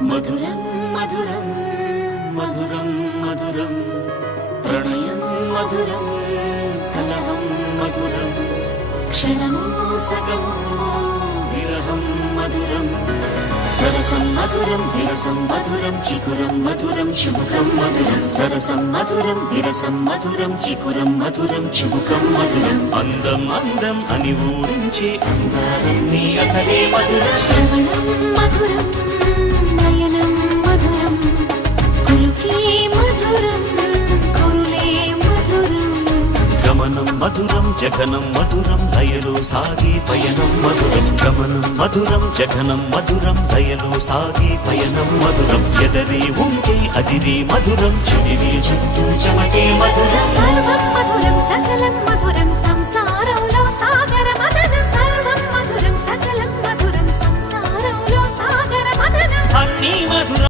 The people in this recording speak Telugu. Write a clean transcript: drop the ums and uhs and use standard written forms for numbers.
మధురం మధురం మధురం మధురం ప్రణయం మధురం కలహం మధురం క్షణమో సగమో విరహం మధురం సరసం మధురం విరసం మధురం చికురం మధురం చుబుకం మధురం సరసం మధురం విరసం మధురం చికురం మధురం చుబుకం మధురం అందం అందం అని ఊరించే అందాలన్నీ అసలే మధురం శ్రవణం మధురం నయనం మధురం కులుకే మధురం కురులే మధురం గమనం మధురం జగనం మధురం లయలో సాగే పయనం మధురం గమనం మధురం జగనం మధురం లయలో సాగే పయనం మధురం ఎదరే ఉంటే అదిరే మధురం చెదిరే చుట్టూ చెమటే మధురం సర్వం మధురం సకలం మధురం